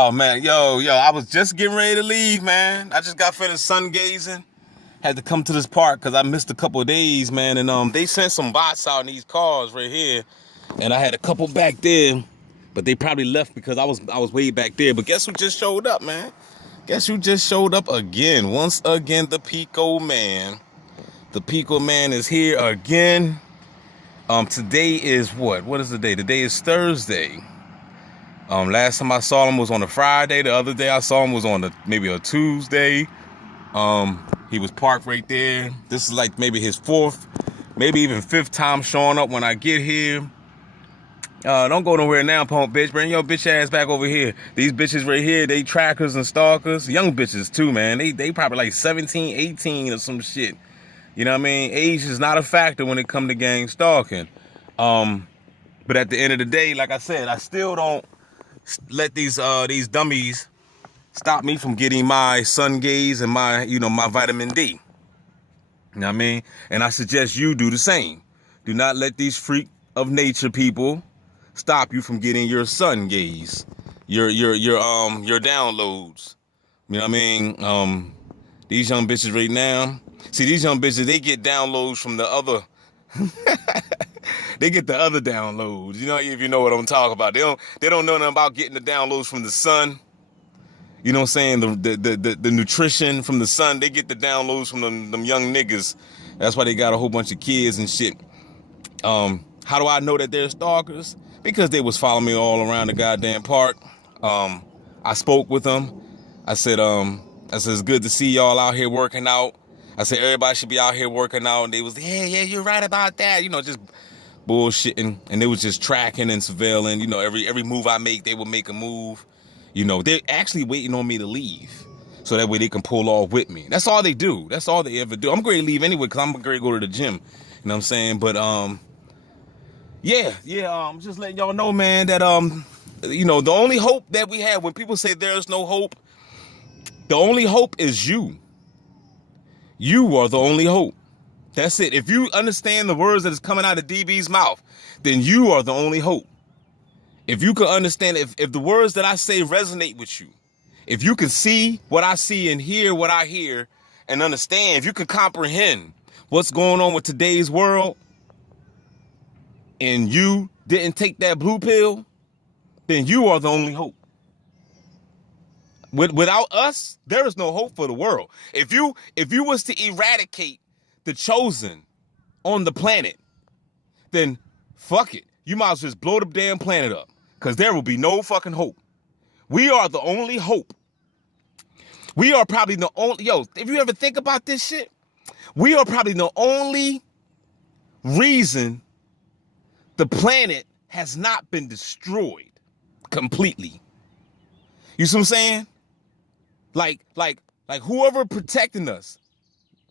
Oh man, yo, I was just getting ready to leave, man. I just got finished sun gazing. Had to come to this park because I missed a couple of days, man. And they sent some bots out in these cars right here, and I had a couple back there, but they probably left because I was way back there. But guess who just showed up, man? Guess who just showed up again? Once again, the Pico Man. The Pico Man is here again. Today is what? What is the day? Today is Thursday. Last time I saw him was on a Friday. The other day I saw him was on maybe a Tuesday. He was parked right there. This is like maybe his fourth, maybe even fifth time showing up when I get here. Don't go nowhere now, punk bitch. Bring your bitch ass back over here. These bitches right here, they trackers and stalkers. Young bitches too, man. They probably like 17, 18 or some shit. You know what I mean? Age is not a factor when it come to gang stalking. But at the end of the day, like I said, I still don't let these dummies stop me from getting my sun gaze and my vitamin D. You know what I mean? And I suggest you do the same. Do not let these freak of nature people stop you from getting your sun gaze, your downloads. You know what I mean? These young bitches right now. See, these young bitches, they get downloads from the other. They get the other downloads. You know, if you know what I'm talking about. They don't know nothing about getting the downloads from the sun. You know what I'm saying? The nutrition from the sun. They get the downloads from them young niggas. That's why they got a whole bunch of kids and shit. How do I know that they're stalkers? Because they was following me all around the goddamn park. I spoke with them. I said it's good to see y'all out here working out. I said everybody should be out here working out, and they was, yeah, you're right about that. You know, just bullshitting, and they was just tracking and surveilling. You know, every move I make, they would make a move. You know, they're actually waiting on me to leave, so that way they can pull off with me. That's all they do. That's all they ever do. I'm going to leave anyway because I'm going to go to the gym. You know what I'm saying? But just letting y'all know, man, that the only hope that we have when people say there's no hope, the only hope is you. You are the only hope. That's it. If you understand the words that is coming out of DB's mouth, then you are the only hope. If you can understand, if the words that I say resonate with you, if you can see what I see and hear what I hear and understand, if you can comprehend what's going on with today's world, and you didn't take that blue pill, then you are the only hope. Without us, there is no hope for the world. If you was to eradicate the chosen on the planet, then fuck it. You might as well just blow the damn planet up, because there will be no fucking hope. We are the only hope. We are probably the only, if you ever think about this shit, we are probably the only reason the planet has not been destroyed completely. You see what I'm saying? Like whoever protecting us,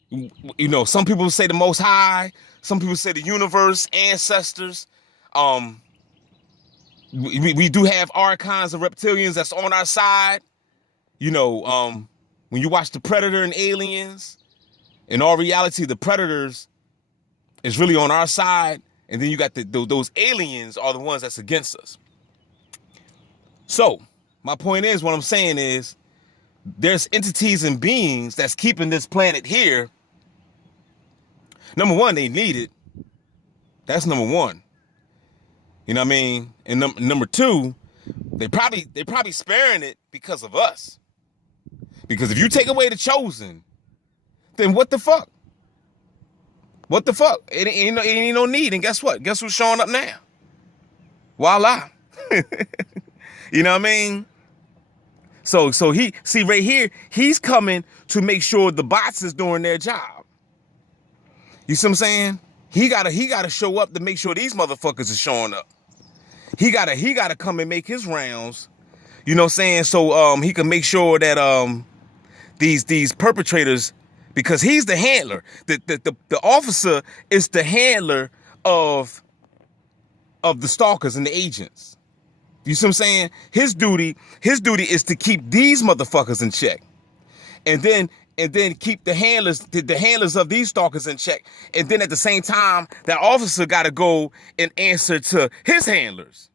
you know, some people say the Most High, some people say the universe, ancestors. We do have archons of reptilians that's on our side. You know, when you watch The Predator and Aliens, in all reality, the predators is really on our side, and then you got those aliens are the ones that's against us. So my point is, what I'm saying is, there's entities and beings that's keeping this planet here. Number one, they need it. That's number one. You know what I mean? And number two, they probably sparing it because of us. Because if you take away the chosen, then what the fuck? What the fuck? It ain't no need. And guess what? Guess who's showing up now? Voila. You know what I mean? So he, see right here, he's coming to make sure the bots is doing their job. You see what I'm saying? He gotta show up to make sure these motherfuckers are showing up. He gotta come and make his rounds. You know what I'm saying? So he can make sure that these perpetrators, because he's the handler. The officer is the handler of the stalkers and the agents. You see what I'm saying? His duty is to keep these motherfuckers in check. And then keep the handlers of these stalkers in check. And then at the same time, that officer got to go and answer to his handlers.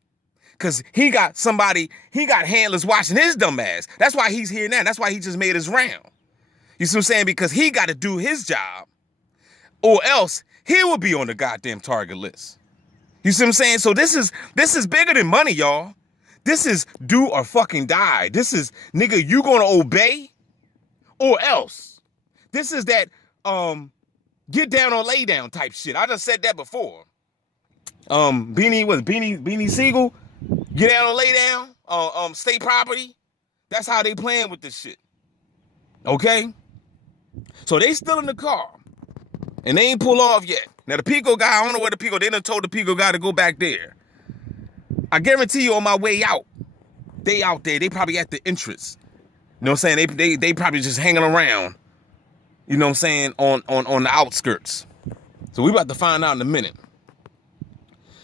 Because he got handlers watching his dumb ass. That's why he's here now. That's why he just made his round. You see what I'm saying? Because he got to do his job, or else he will be on the goddamn target list. You see what I'm saying? So this is bigger than money, y'all. This is do or fucking die. This is, nigga, you gonna obey or else. This is that get down or lay down type shit. I just said that before. Beanie Siegel, get down or lay down, state property. That's how they playing with this shit. Okay? So they still in the car. And they ain't pull off yet. Now the Pico guy, I don't know where the Pico, they done told the Pico guy to go back there. I guarantee you on my way out, they out there, they probably at the entrance. You know what I'm saying? They probably just hanging around, you know what I'm saying, on the outskirts. So we about to find out in a minute.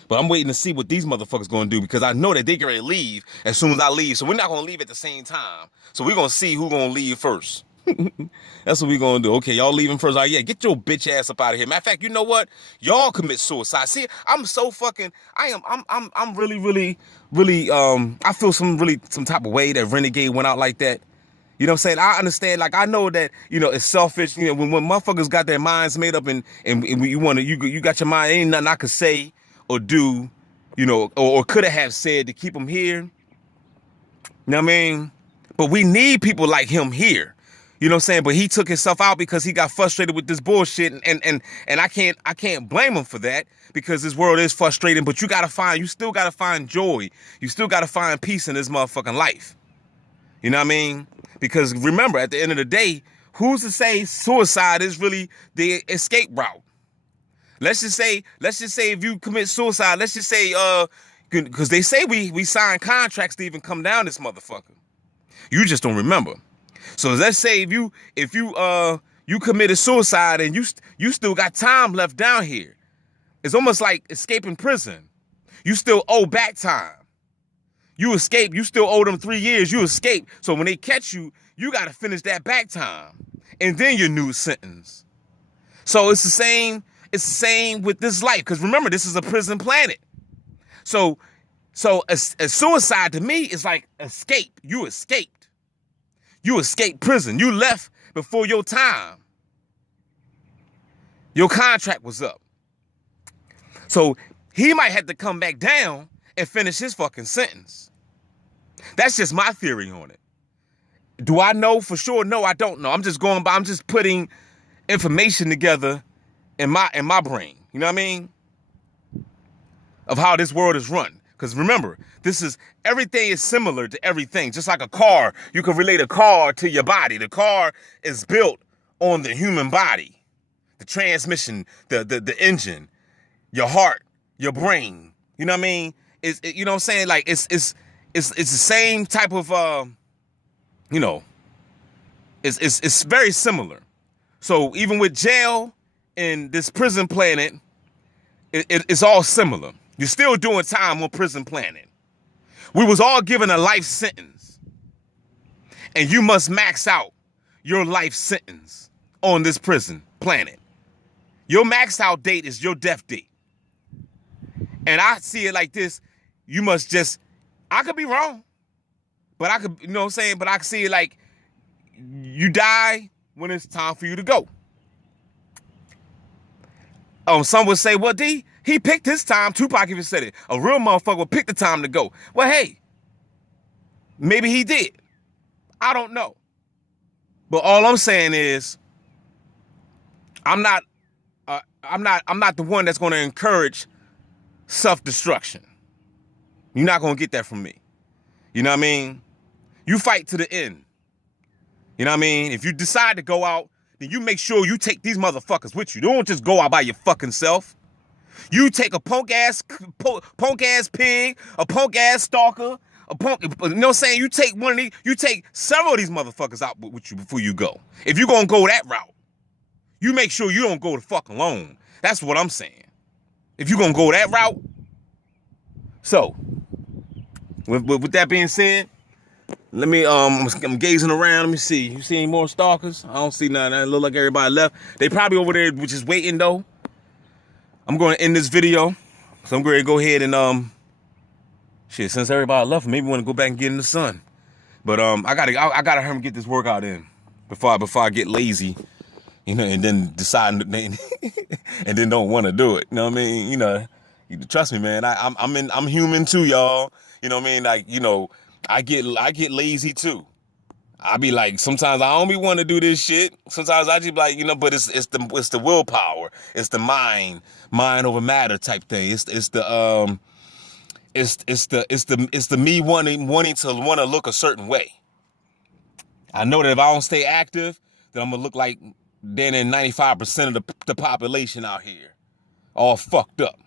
But I'm waiting to see what these motherfuckers gonna do, because I know that they gonna leave as soon as I leave. So we're not gonna leave at the same time. So we're gonna see who gonna leave first. That's what we gonna do. Okay, y'all leaving first. All right, yeah, get your bitch ass up out of here. Matter of fact, you know what? Y'all commit suicide. See, I'm so fucking, I'm really, I feel some type of way that Renegade went out like that. You know what I'm saying? I understand, like, I know that, you know, it's selfish. You know, when motherfuckers got their minds made up and you got your mind, ain't nothing I could say or do, you know, or could have said to keep them here. You know what I mean? But we need people like him here. You know what I'm saying? But he took himself out because he got frustrated with this bullshit, and I can't blame him for that, because this world is frustrating. But you still gotta find joy. You still gotta find peace in this motherfucking life. You know what I mean? Because remember, at the end of the day, who's to say suicide is really the escape route? Let's just say if you commit suicide, let's just say because they say we sign contracts to even come down this motherfucker. You just don't remember. So let's say if you committed suicide and you still got time left down here. It's almost like escaping prison. You still owe back time. You escape, you still owe them 3 years. You escape. So when they catch you, you got to finish that back time. And then your new sentence. So it's the same with this life. Because remember, this is a prison planet. So a suicide to me is like escape. You escaped. You escaped prison. You left before your time. Your contract was up. So he might have to come back down and finish his fucking sentence. That's just my theory on it. Do I know for sure? No, I don't know. I'm just putting information together in my brain. You know what I mean? Of how this world is run. Because remember, everything is similar to everything. Just like a car, you can relate a car to your body. The car is built on the human body. The transmission, the engine, your heart, your brain. You know what I mean? You know what I'm saying? Like it's the same type of you know. It's very similar. So even with jail and this prison planet, it's all similar. You're still doing time on prison planet. We was all given a life sentence. And you must max out your life sentence on this prison planet. Your max out date is your death date. And I see it like this. You must I could be wrong. But I could, you know what I'm saying? But I can see it like you die when it's time for you to go. Some would say, well, D, he picked his time. Tupac even said it. A real motherfucker would pick the time to go. Well, hey, maybe he did. I don't know. But all I'm saying is, I'm not the one that's going to encourage self-destruction. You're not going to get that from me. You know what I mean? You fight to the end. You know what I mean? If you decide to go out, then you make sure you take these motherfuckers with you. Don't just go out by your fucking self. You take a punk ass pig, a punk ass stalker, you know what I'm saying? You take several of these motherfuckers out with you before you go. If you're gonna go that route, you make sure you don't go the fuck alone. That's what I'm saying. If you're gonna go that route. So, with that being said, let me, I'm gazing around. Let me see. You see any more stalkers? I don't see none. It look like everybody left. They probably over there, which is waiting though. I'm going to end this video. So I'm going to go ahead and, Shit, since everybody left, maybe want to go back and get in the sun. But I gotta hurry and get this workout in before I get lazy, you know, and then decide and then don't want to do it. You know what I mean? You know, trust me, man. I'm human too, y'all. You know what I mean? Like, you know, I get lazy too. I be like, sometimes I don't be want to do this shit. Sometimes I just be like, you know, but it's the willpower. It's the mind over matter type thing. It's the me wanting to look a certain way. I know that if I don't stay active, then I'm gonna look like then in 95% of the population out here, all fucked up.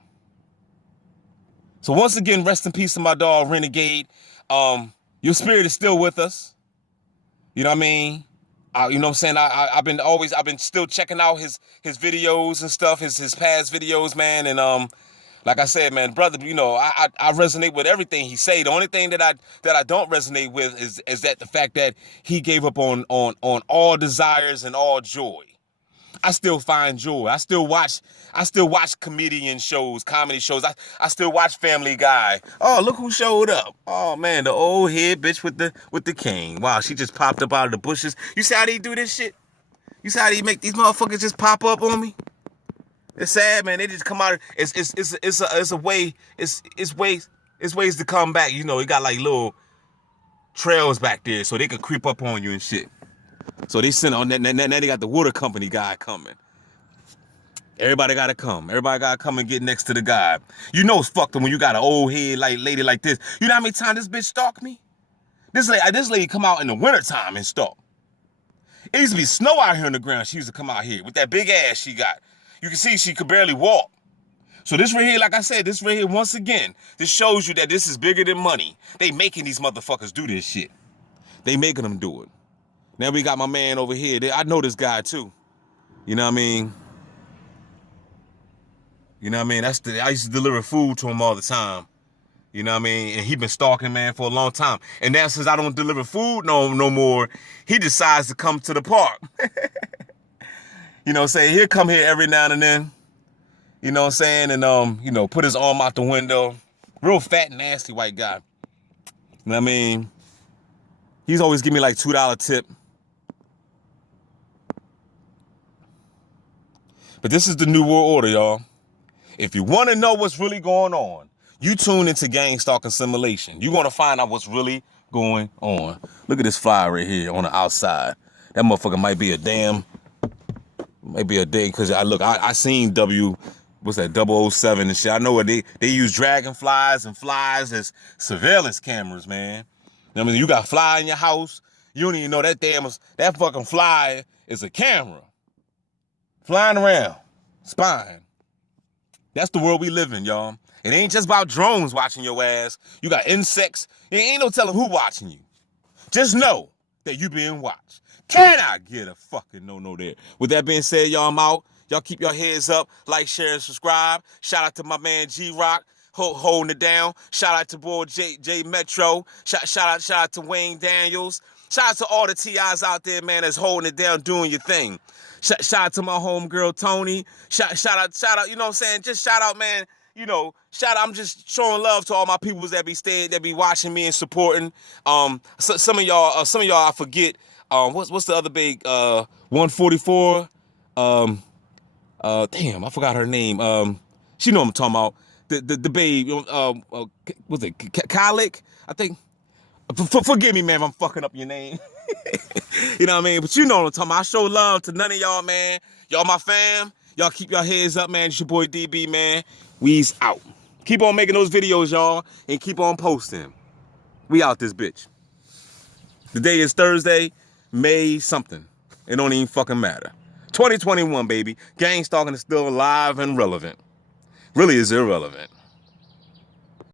So once again, rest in peace to my dog Renegade. Your spirit is still with us. You know what I mean? You know what I'm saying? I've been still checking out his videos and stuff, his past videos, man. And like I said, man, brother, you know, I resonate with everything he say. The only thing that I don't resonate with is that the fact that he gave up on all desires and all joy. I still find joy. I still watch comedy shows. I still watch Family Guy. Oh, look who showed up. Oh man, the old head bitch with the cane. Wow, she just popped up out of the bushes. You see how they do this shit? You see how they make these motherfuckers just pop up on me? It's sad, man. They just come out. It's ways to come back. You know, it got like little trails back there so they could creep up on you and shit. So they sent on that. Now they got the water company guy coming. Everybody gotta come. Everybody gotta come and get next to the guy. You know it's fucked up when you got an old head like lady like this. You know how many times this bitch stalked me? This lady come out in the wintertime and stalk. It used to be snow out here on the ground. She used to come out here with that big ass she got. You can see she could barely walk. So this right here, like I said, this right here, once again, this shows you that this is bigger than money. They making these motherfuckers do this shit. They making them do it. Now we got my man over here. I know this guy too. You know what I mean? You know what I mean? I used to deliver food to him all the time. You know what I mean? And he been stalking, man, for a long time. And now since I don't deliver food no more, he decides to come to the park. You know what I'm saying? He'll come here every now and then. You know what I'm saying? And, you know, put his arm out the window. Real fat, nasty white guy. You know what I mean? He's always give me like $2 tip. But this is the New World Order, y'all. If you want to know what's really going on, you tune into Gang Stalking Simulation. You're going to find out what's really going on. Look at this fly right here on the outside. That motherfucker might be a day, because I seen what's that, 007 and shit. I know what they use dragonflies and flies as surveillance cameras, man. I mean, you got a fly in your house, you don't even know that fucking fly is a camera. Flying around, spying. That's the world we live in, y'all. It ain't just about drones watching your ass. You got insects. There ain't no telling who watching you. Just know that you being watched. Can I get a fucking no there? With that being said, y'all, I'm out. Y'all keep your heads up. Like, share, and subscribe. Shout out to my man G-Rock holding it down. Shout out to boy J Metro. Shout out to Wayne Daniels. Shout out to all the TIs out there, man, that's holding it down, doing your thing. Shout out to my homegirl Tony. Shout out, you know what I'm saying? Just shout out, man. You know, I'm just showing love to all my people that be watching me and supporting. Some of y'all I forget. What's the other big 144? Damn, I forgot her name. She know what I'm talking about. The babe, was it Kalik? I think. Forgive me, man, if I'm fucking up your name. You know what I mean? But you know what I'm talking about. I show love to none of y'all, man. Y'all my fam. Y'all keep your heads up, man. It's your boy DB, man. We's out. Keep on making those videos, y'all, and keep on posting. We out this bitch. The day is Thursday, May something. It don't even fucking matter. 2021, baby. Gang stalking is still alive and relevant. Really is irrelevant.